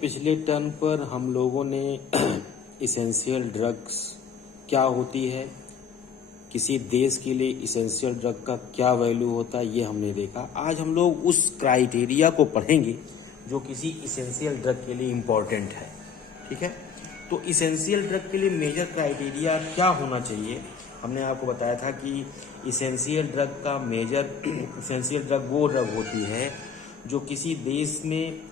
पिछले टर्न पर हम लोगों ने इसेंशियल ड्रग्स क्या होती है, किसी देश के लिए इसेंशियल ड्रग का क्या वैल्यू होता है, ये हमने देखा। आज हम लोग उस क्राइटेरिया को पढ़ेंगे जो किसी इसेंशियल ड्रग के लिए इम्पोर्टेंट है। ठीक है, तो इसेंशियल ड्रग के लिए मेजर क्राइटेरिया क्या होना चाहिए। हमने आपको बताया था कि इसेंशियल ड्रग का मेजर इसेंशियल ड्रग वो ड्रग होती है जो किसी देश में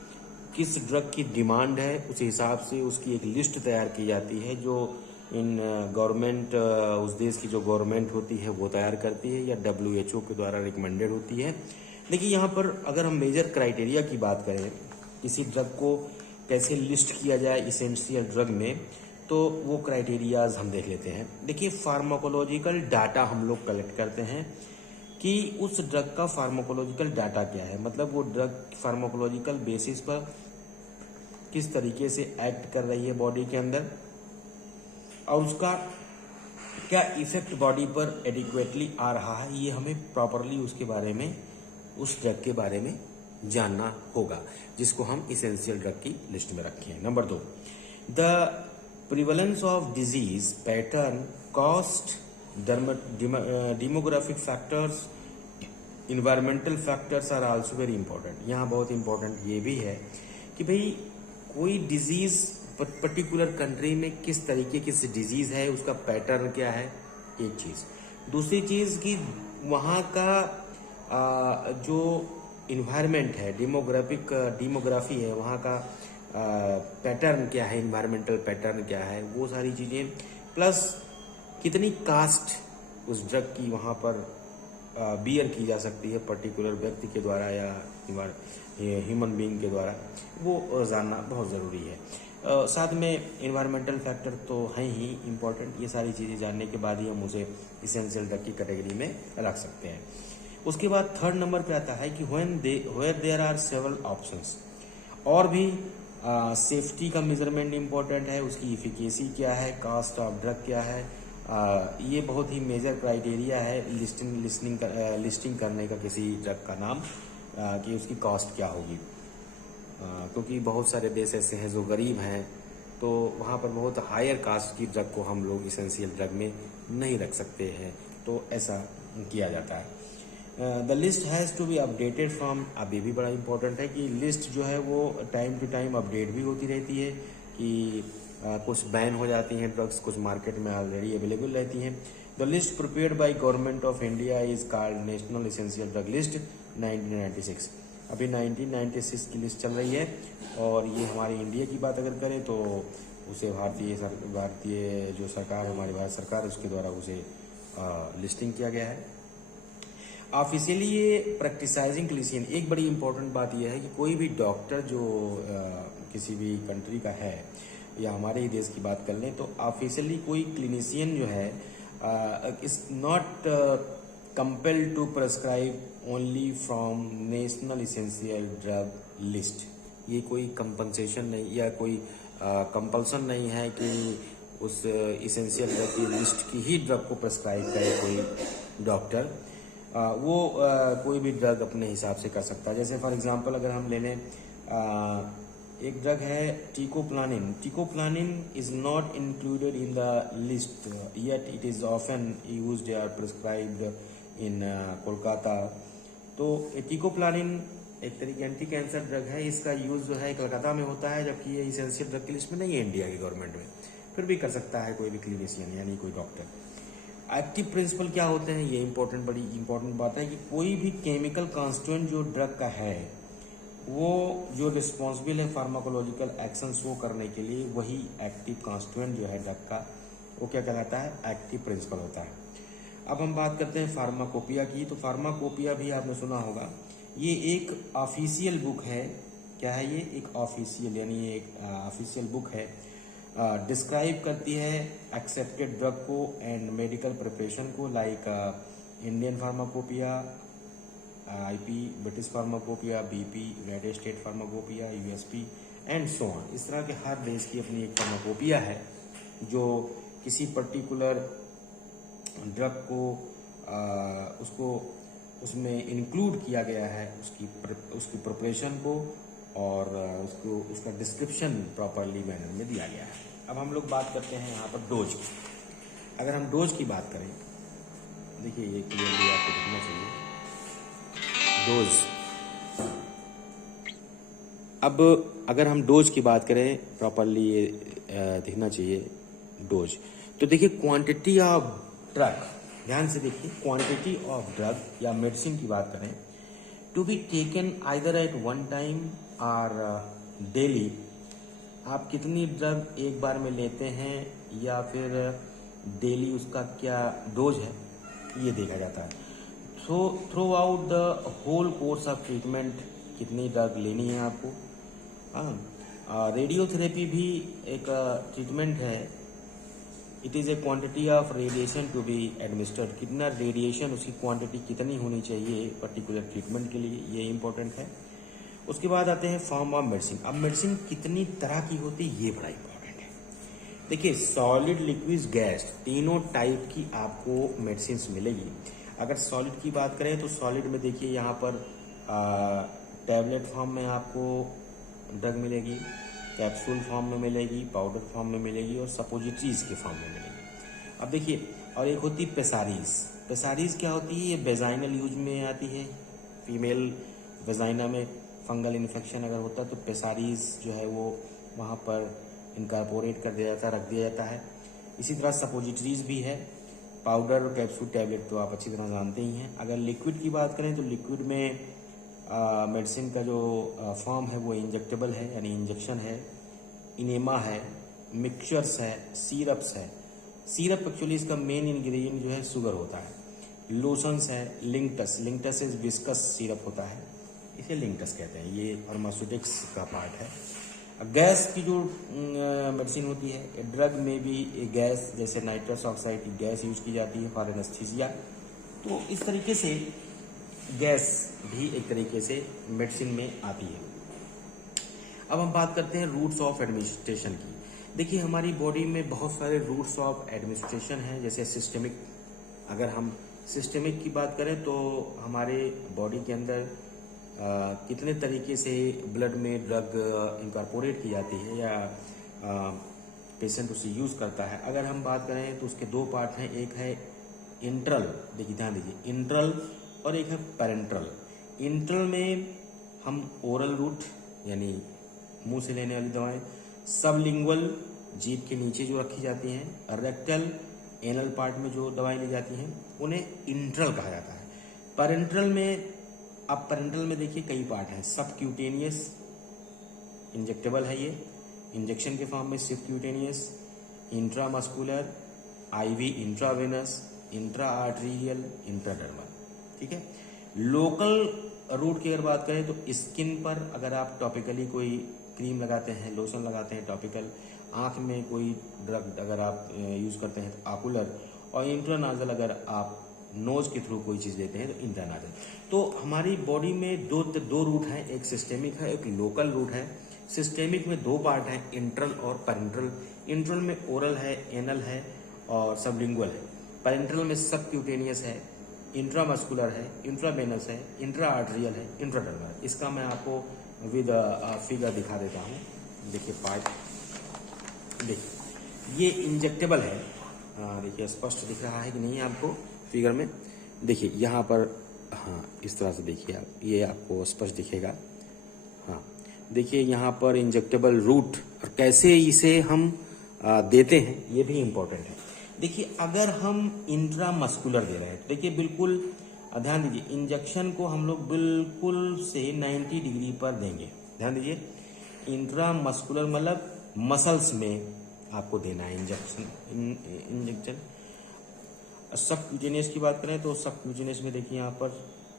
किस ड्रग की डिमांड है उस हिसाब से उसकी एक लिस्ट तैयार की जाती है, जो इन गवर्नमेंट उस देश की जो गवर्नमेंट होती है वो तैयार करती है या WHO के द्वारा रिकमेंडेड होती है। देखिए यहाँ पर अगर हम मेजर क्राइटेरिया की बात करें, किसी ड्रग को कैसे लिस्ट किया जाए इसेंशियल ड्रग में, तो वो क्राइटेरियाज हम देख लेते हैं। देखिए फार्माकोलॉजिकल डाटा हम लोग कलेक्ट करते हैं कि उस ड्रग का फार्माकोलॉजिकल डाटा क्या है, मतलब वो ड्रग फार्माकोलॉजिकल बेसिस पर किस तरीके से एक्ट कर रही है बॉडी के अंदर और उसका क्या इफेक्ट बॉडी पर एडिक्वेटली आ रहा है, ये हमें प्रॉपरली उसके बारे में, उस ड्रग के बारे में जानना होगा, जिसको हम इसेंशियल ड्रग की लिस्ट में रखे हैं। Number 2, the prevalence of disease pattern, cost, demographic factors, environmental factors are also very important. यहाँ बहुत इंपॉर्टेंट ये भी है कि भाई कोई डिजीज पर्टिकुलर कंट्री में किस तरीके की डिजीज है, उसका पैटर्न क्या है, एक चीज। दूसरी चीज कि वहाँ का जो इन्वायरमेंट है, डेमोग्राफी है, वहाँ का पैटर्न क्या है, इन्वायरमेंटल पैटर्न क्या है, वो सारी चीजें, प्लस कितनी कास्ट उस ड्रग की वहाँ पर बियर की जा सकती है पर्टिकुलर व्यक्ति के द्वारा या ह्यूमन बीइंग के द्वारा, वो जानना बहुत ज़रूरी है। साथ में इन्वायरमेंटल फैक्टर तो हैं ही इम्पोर्टेंट। ये सारी चीज़ें जानने के बाद ही हम उसे इसेंशियल ड्रग की कैटेगरी में रख सकते हैं। उसके बाद थर्ड नंबर पे आता है कि where there are several options, और भी सेफ्टी का मेजरमेंट इम्पोर्टेंट है, उसकी इफिकेसी क्या है, कास्ट ऑफ ड्रग क्या है, ये बहुत ही मेजर क्राइटेरिया है लिस्टिंग करने का किसी ड्रग का नाम, कि उसकी कॉस्ट क्या होगी, क्योंकि बहुत सारे देश ऐसे हैं जो गरीब हैं, तो वहाँ पर बहुत हायर कास्ट की ड्रग को हम लोग इसेंशियल ड्रग में नहीं रख सकते हैं, तो ऐसा किया जाता है। The list has to be updated from, अब ये भी बड़ा इंपॉर्टेंट है कि लिस्ट जो है वो टाइम टू टाइम अपडेट भी होती रहती है, कि कुछ बैन हो जाती हैं ड्रग्स, कुछ मार्केट में ऑलरेडी अवेलेबल रहती हैं। The list prepared by government of India is called national essential drug list 1996। अभी 1996 की लिस्ट चल रही है, और ये हमारी इंडिया की बात अगर करें तो उसे भारतीय जो सरकार, हमारी भारत सरकार, उसके द्वारा उसे लिस्टिंग किया गया है। ऑफिशियली ये प्रैक्टिसाइजिंग क्लिनिशियन, एक बड़ी इंपॉर्टेंट बात यह है कि कोई भी डॉक्टर जो किसी भी कंट्री का है या हमारे ही देश की बात कर लें, तो ऑफिशियली कोई क्लिनिशियन जो है is not compelled to prescribe only from national essential drug list. ये कोई कंपनसेशन नहीं या कोई कंपल्सन नहीं है कि उस इसेंशियल ड्रग की लिस्ट की ही ड्रग को प्रेस्क्राइब करे कोई डॉक्टर। वो कोई भी ड्रग अपने हिसाब से कर सकता है। जैसे फॉर एग्जांपल अगर हम ले लें, एक ड्रग है teicoplanin. Teicoplanin is not included in the list yet it is often used और प्रिस्क्राइब्ड इन कोलकाता। तो टिकोप्लानिन एक तरीके एंटी कैंसर ड्रग है, इसका यूज जो है कलकत्ता में होता है, जबकि ये इसेंशियल ड्रग की लिस्ट में नहीं है इंडिया की गवर्नमेंट में। फिर भी कर सकता है कोई भी क्लिनिशियन यानी कोई डॉक्टर। एक्टिव प्रिंसिपल क्या होते हैं, ये बड़ी इंपॉर्टेंट बात है कि कोई भी केमिकल कॉन्स्टिट्यूएंट जो ड्रग का है, वो जो रिस्पॉन्सिबल है फार्माकोलॉजिकल एक्शन शो करने के लिए, वही एक्टिव कॉन्स्टिट्यूएंट जो है ड्रग का, वो क्या कहलाता है, एक्टिव प्रिंसिपल होता है। अब हम बात करते हैं फार्माकोपिया की। तो फार्माकोपिया भी आपने सुना होगा, ये एक ऑफिशियल बुक है। क्या है ये, एक ऑफिशियल यानी एक ऑफिशियल बुक है, डिस्क्राइब करती है एक्सेप्टेड ड्रग को एंड मेडिकल प्रिपरेशन को, like Indian pharmacopoeia, IP, British pharmacopoeia, BP, United state pharmacopoeia, USP and so on. इस तरह के हर देश की अपनी एक फार्माकोपिया है जो किसी पर्टिकुलर ड्रग को उसको उसमें इंक्लूड किया गया है, उसकी प्रिपरेशन को और उसका डिस्क्रिप्शन प्रॉपरली मैनर में दिया गया है। अब हम लोग बात करते हैं यहाँ पर डोज की। अगर हम डोज की बात करें, देखिए ये क्लियरली आपको दिखना चाहिए डोज। अब अगर हम डोज की बात करें, प्रॉपरली ये दिखना चाहिए डोज। तो देखिए क्वांटिटी ऑफ ड्रग, ध्यान से देखिए, क्वांटिटी ऑफ ड्रग या मेडिसिन की बात करें, to be taken either at one time और डेली। आप कितनी ड्रग एक बार में लेते हैं या फिर डेली उसका क्या डोज है, ये देखा जाता है। So throughout the whole course of treatment कितनी ड्रग लेनी है आपको। हाँ, रेडियोथेरेपी भी एक ट्रीटमेंट है। It is a quantity of radiation to be administered. कितना रेडिएशन, उसकी क्वांटिटी कितनी होनी चाहिए पर्टिकुलर ट्रीटमेंट के लिए, ये इंपॉर्टेंट है। उसके बाद आते हैं फॉर्म ऑफ मेडिसिन। अब मेडिसिन कितनी तरह की होती है, ये बड़ा इंपॉर्टेंट है। देखिए सॉलिड, लिक्विड, गैस, तीनों टाइप की आपको मेडिसिन मिलेगी। अगर सॉलिड की बात करें तो सॉलिड में देखिए यहाँ पर टैबलेट फॉर्म में आपको ड्रग मिलेगी, कैप्सूल फॉर्म में मिलेगी, पाउडर फॉर्म में मिलेगी और सपोजिटरीज के फॉर्म में मिलेगी। अब देखिए, और एक होती है पेसारीज। पेसारीज क्या होती है, ये वेजाइनल यूज में आती है। फीमेल वेजाइना में फंगल इन्फेक्शन अगर होता है तो पेसारीज जो है वो वहाँ पर इनकारपोरेट कर दिया जाता है, रख दिया जाता है। इसी तरह सपोजिटरीज भी है, पाउडर और कैप्सूल, टैबलेट तो आप अच्छी तरह जानते ही हैं। अगर लिक्विड की बात करें तो लिक्विड में मेडिसिन का जो फॉर्म है वो इंजेक्टेबल है, यानी इंजेक्शन है, इनेमा है, मिक्सचर्स है, सीरप्स है। सीरप एक्चुअली इसका मेन इंग्रेडिएंट जो है शुगर होता है। लोशंस है, लिंकटस, लिंकटस इज विस्कस सीरप होता है, इसे लिंकटस कहते हैं, ये फार्मास्यूटिक्स का पार्ट है। गैस की जो मेडिसिन होती है, ड्रग में भी गैस, जैसे नाइट्रस ऑक्साइड की गैस यूज की जाती है फॉर एनेस्थीसिया। तो इस तरीके से गैस भी एक तरीके से मेडिसिन में आती है। अब हम बात करते हैं रूट्स ऑफ एडमिनिस्ट्रेशन की। देखिए हमारी बॉडी में बहुत सारे रूट्स ऑफ एडमिनिस्ट्रेशन हैं, जैसे सिस्टमिक। अगर हम सिस्टमिक की बात करें तो हमारे बॉडी के अंदर कितने तरीके से ब्लड में ड्रग इनकॉर्पोरेट की जाती है या पेशेंट उसे यूज करता है। अगर हम बात करें तो उसके दो पार्ट हैं, एक है इंट्रल, देखिए ध्यान दीजिए, इंट्रल, और एक है पेरेंट्रल। इंट्रल में हम ओरल रूट यानी मुंह से लेने वाली दवाएं, सबलिंगुअल जीभ के नीचे जो रखी जाती हैं, रेक्टल एनल पार्ट में जो दवाएं ली जाती हैं, उन्हें इंट्रल कहा जाता है। पेरेंट्रल में, अब पेरेंट्रल में देखिए कई पार्ट हैं। सबक्यूटेनियस इंजेक्टेबल है, ये इंजेक्शन के फॉर्म में subcutaneous, intramuscular, IV intravenous, intra arterial, intradermal, ठीक है। लोकल रूट की अगर बात करें तो स्किन पर अगर आप टॉपिकली कोई क्रीम लगाते हैं, लोशन लगाते हैं टॉपिकल, आंख में कोई ड्रग अगर आप यूज करते हैं तो आकुलर, और इंट्रानाजल अगर आप नोज के थ्रू कोई चीज देते हैं तो इंट्रानाजल। तो हमारी बॉडी में दो रूट हैं, एक सिस्टेमिक है, एक लोकल रूट है। सिस्टेमिक में दो पार्ट हैं, इंट्रल और पेरेंट्रल। इंट्रल में ओरल है, एनल है और सबलिंगुअल है। पेरेंट्रल में सबक्यूटेनियस है, इंट्रामस्कुलर है, इंट्रावेनस है, इंट्रा आर्टेरियल है, इंट्राडर्मल। इसका मैं आपको विद फिगर दिखा देता हूँ। देखिए पार्ट, देखिए ये इंजेक्टेबल है, देखिए स्पष्ट दिख रहा है कि नहीं आपको फिगर में। देखिए यहाँ पर, हाँ इस तरह से देखिए आप, ये आपको स्पष्ट दिखेगा। हाँ देखिए यहाँ पर इंजेक्टेबल रूट, और कैसे इसे हम देते हैं ये भी इम्पोर्टेंट है। देखिए अगर हम इंट्रामस्कुलर दे रहे हैं तो देखिए बिल्कुल ध्यान दीजिए, इंजेक्शन को हम लोग बिल्कुल से 90 डिग्री पर देंगे। ध्यान दीजिए, इंट्रामस्कुलर मतलब मसल्स में आपको देना है इंजेक्शन। सबक्यूटेनियस की बात करें तो सबक्यूटेनियस में देखिए यहाँ पर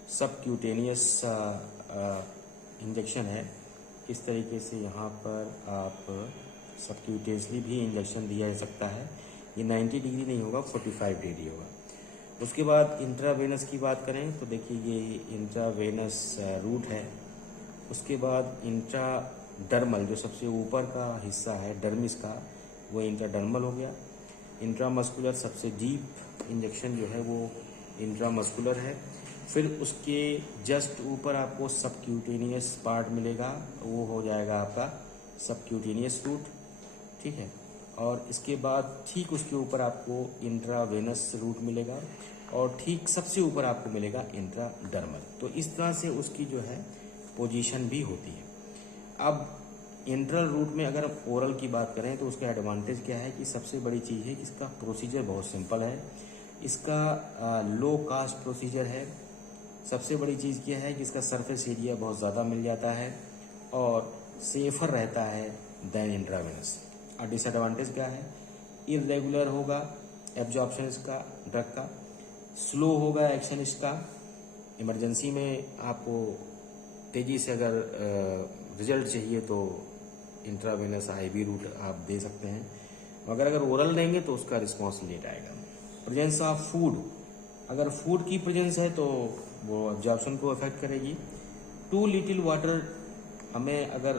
सबक्यूटेनियस इंजेक्शन है। इस तरीके से यहाँ पर आप सबक्यूटेनियसली भी इंजेक्शन दिया जा सकता है। ये 90 डिग्री नहीं होगा, 45 डिग्री होगा। उसके बाद इंट्रावेनस की बात करें तो देखिए ये इंट्रावेनस रूट है। उसके बाद इंट्राडर्मल, जो सबसे ऊपर का हिस्सा है डर्मिस का, वो इंट्राडर्मल हो गया। इंट्रामस्कुलर सबसे डीप इंजेक्शन जो है वो इंट्रामस्कुलर है। फिर उसके जस्ट ऊपर आपको सबक्यूटेनियस पार्ट मिलेगा, वो हो जाएगा आपका सबक्यूटेनियस रूट, ठीक है। और इसके बाद ठीक उसके ऊपर आपको इंट्रावेनस रूट मिलेगा और ठीक सबसे ऊपर आपको मिलेगा इंट्राडर्मल। तो इस तरह से उसकी जो है पोजीशन भी होती है। अब इंट्रल रूट में अगर हम ओरल की बात करें तो उसका एडवांटेज क्या है कि सबसे बड़ी चीज़ है कि इसका प्रोसीजर बहुत सिंपल है, इसका लो कास्ट प्रोसीजर है। सबसे बड़ी चीज़ क्या है कि इसका सरफेस एरिया बहुत ज़्यादा मिल जाता है और सेफर रहता है देन इंट्रावेनस। और डिसएडवांटेज क्या है, इरेगुलर होगा एब्जॉर्प्शन इसका ड्रग का, स्लो होगा एक्शन इसका। इमरजेंसी में आपको तेज़ी से अगर रिजल्ट चाहिए तो इंट्रावेनस आईवी रूट आप दे सकते हैं, मगर अगर ओरल देंगे तो उसका रिस्पॉन्स लेट आएगा। प्रेजेंस ऑफ फूड, अगर फूड की प्रेजेंस है तो वो एब्जॉर्प्शन को अफेक्ट करेगी। टू लिटिल वाटर, हमें अगर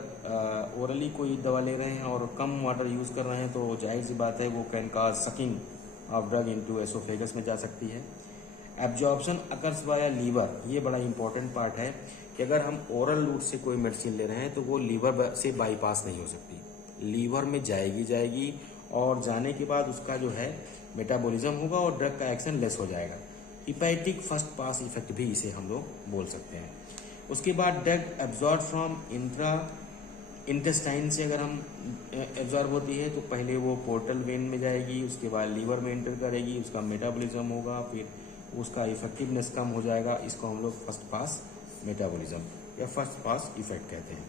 ओरली कोई दवा ले रहे हैं और कम वाटर यूज़ कर रहे हैं तो जाहिर सी बात है वो can cause sucking of drug into oesophagus में जा सकती है। एब्जॉर्प्शन अकर्स वाया लीवर, ये बड़ा इंपॉर्टेंट पार्ट है कि अगर हम ओरल रूट से कोई मेडिसिन ले रहे हैं तो वो लीवर से बाईपास नहीं हो सकती, लीवर में जाएगी और जाने के बाद उसका जो है मेटाबॉलिज्म होगा और ड्रग का एक्शन लेस हो जाएगा। हिपैटिक फर्स्ट पास इफेक्ट भी इसे हम लोग बोल सकते हैं। उसके बाद ड्रग एब्जॉर्ब फ्रॉम इंटेस्टाइन से अगर हम एब्जॉर्ब होती है तो पहले वो पोर्टल वेन में जाएगी, उसके बाद लीवर में एंटर करेगी, उसका मेटाबॉलिज्म होगा, फिर उसका इफेक्टिवनेस कम हो जाएगा। इसको हम लोग फर्स्ट पास मेटाबॉलिज्म या फर्स्ट पास इफेक्ट कहते हैं।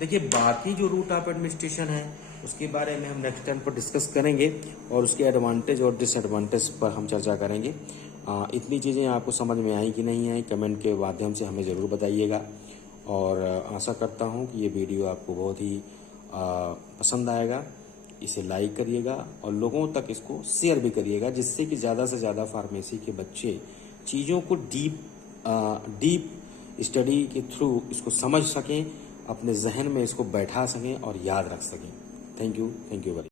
देखिए बाकी जो रूट ऑफ एडमिनिस्ट्रेशन है उसके बारे में हम नेक्स्ट टाइम पर डिस्कस करेंगे और उसके एडवांटेज और डिसएडवांटेज पर हम चर्चा करेंगे। इतनी चीज़ें आपको समझ में आई कि नहीं आई, कमेंट के माध्यम से हमें ज़रूर बताइएगा और आशा करता हूँ कि ये वीडियो आपको बहुत ही पसंद आएगा। इसे लाइक करिएगा और लोगों तक इसको शेयर भी करिएगा, जिससे कि ज़्यादा से ज़्यादा फार्मेसी के बच्चे चीज़ों को डीप स्टडी के थ्रू इसको समझ सकें, अपने जहन में इसको बैठा सकें और याद रख सकें। Thank you very